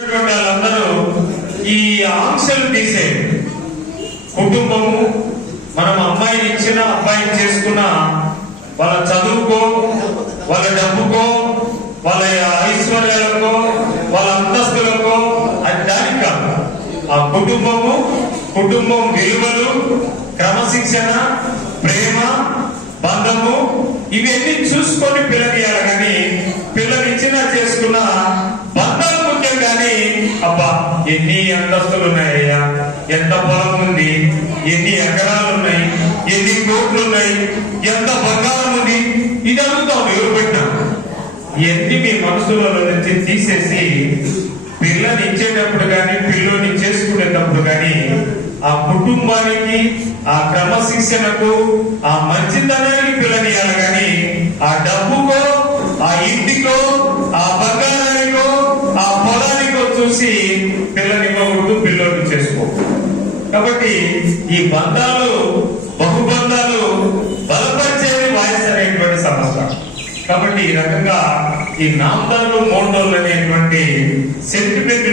వాళ్ళందరూ ఈ ఆంక్షలు తీసేయండి. కుటుంబము మనం అమ్మాయిని ఇచ్చిన అబ్బాయిని చేసుకున్న వాళ్ళ చదువుకో, వాళ్ళ డబ్బుకో, వాళ్ళ ఐశ్వర్యాలకో, వాళ్ళ అంతస్తులకో అది దానికి కాదు. ఆ కుటుంబం విలువలు, క్రమశిక్షణ, ప్రేమ, బంధము ఇవన్నీ చూసుకొని పిల్లనియాలి. కానీ పిల్లనిచ్చినా చేసుకున్న బంధాలు ముఖ్యం. కానీ అబ్బా ఎన్ని అంతస్తులు ఉన్నాయ్యా, ఎంత పొలం ఉంది, ఎన్ని ఎకరాలు ఉన్నాయి, ఎన్ని కోట్లు ఉన్నాయి, ఎంత బంగారం ఉంది, ఇది అడుగుతాం. ఎవరు పెట్టినా ఎన్ని మీ మనసులో నుంచి తీసేసి పిల్లని ఇచ్చేటప్పుడు కానీ పిల్లని చేసుకునేటప్పుడు కానీ ఆ కుటుంబానికి, ఆ క్రమశిక్షణకు, ఆ మంచితనానికి పిల్లనియాలి. కానీ ఆ డబ్బుకో, ఆ ఇంటికో, ఆ బంగారానికో, ఆ పొలానికో చూసి పిల్లనివ్వకూడదు, పిల్లోని చేసుకో. కాబట్టి ఈ బంధాలు, బహుబంధాలు బలపరిచేది వాయిస్ అనేటువంటి సమస్య. కాబట్టి ఈ రకంగా ఈ నామదాలు మోండోలు అనేటువంటి సెంటిమెంట్